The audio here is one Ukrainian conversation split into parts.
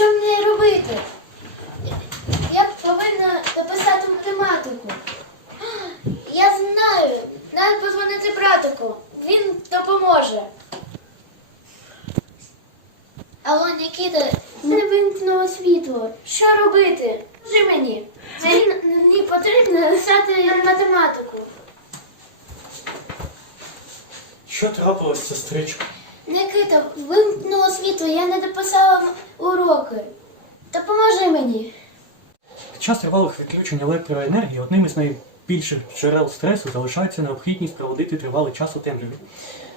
що мені робити? Я повинна дописати математику. Я знаю. Треба позвонити братику. Він допоможе. Алло, Нікіта, не вимкнуло світло. Що робити? Скажи. Мені, мені потрібно писати математику. Що трапилось, сестричко? Никита, вимкнуло світло, я не дописала уроки. Допоможи мені. Під час тривалих відключень електроенергії одним із найбільших джерел стресу залишається необхідність проводити тривалий час у темряві.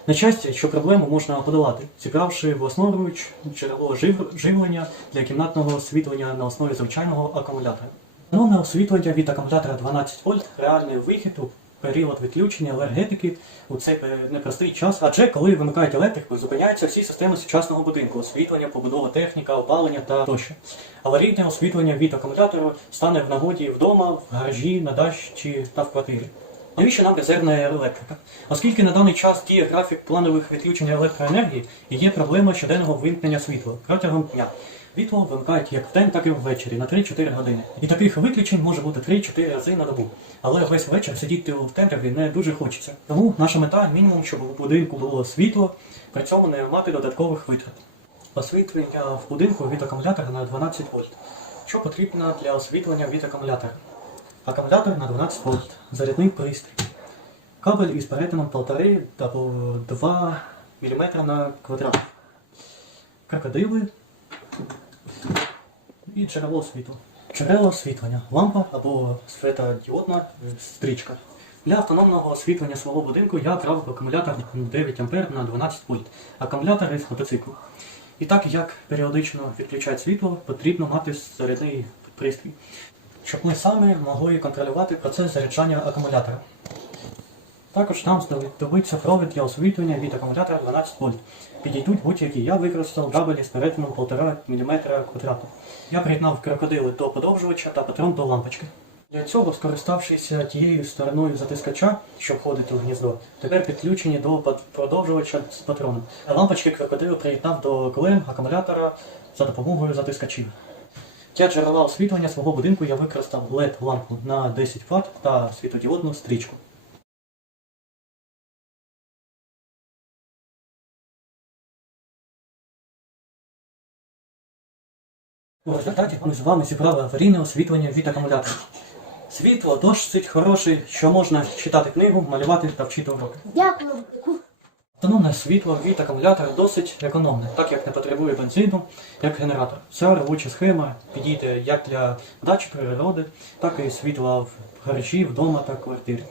На щастя, що проблему можна подолати, зібравши власноруч джерело жив- живлення для кімнатного освітлення на основі звичайного акумулятора. Новне освітлення від акумулятора 12 вольт реальний вихід у період відключення енергетики у цей е, непростий час, адже коли вимикають електрику, зупиняються всі системи сучасного будинку, освітлення, побудова техніка, опалення та тощо. Аварійне освітлення від акумулятора стане в нагоді вдома, в гаражі, на дачі та в квартирі. Навіщо нам резервна електрика? Оскільки на даний час діє графік планових відключень електроенергії і є проблема щоденного вимкнення світла протягом дня. Світло вимикають як вдень, так і ввечері на 3-4 години. І таких виключень може бути 3-4 рази на добу. Але весь вечір сидіти у темряві не дуже хочеться. Тому наша мета мінімум, щоб у будинку було світло, при цьому не мати додаткових витрат. Освітлення в будинку від акумулятора на 12 вольт. Що потрібно для освітлення від акумулятора? Акумулятор на 12 вольт, зарядний пристрій. Кабель із перетином 1,5 або 2 мм на квадрат. Крокодили і джерело світла. Джерело освітлення. Лампа або світодіодна стрічка. Для автономного освітлення свого будинку я брав акумулятор 9 А на 12 вольт. Акумулятор із мотоциклу. І так як періодично відключають світло, потрібно мати зарядний пристрій, щоб ми самі могли контролювати процес заряджання акумулятора. Також нам знадобиться провід для освітлення від акумулятора 12 вольт. Підійдуть будь-які. Я використав кабелі з перетином 1,5 мм квадрату. Я приєднав крокодили до подовжувача та патрон до лампочки. Для цього, скориставшись тією стороною затискача, що входить у гніздо, тепер підключені до продовжувача з патроном. Лампочки крокодилу приєднав до клем акумулятора за допомогою затискачів. Для джерела освітлення свого будинку я використав LED-лампу на 10 Вт та світодіодну стрічку. У результаті ми з вами зібрали аварійне освітлення від акумулятора. Світло досить хороше, що можна читати книгу, малювати та вчити уроки. Дякую. Автономне світло від акумулятора досить економне, так як не потребує бензину, як генератор. Ця робоча схема підійде як для дач природи, так і світла в гаражі, вдома та квартирі.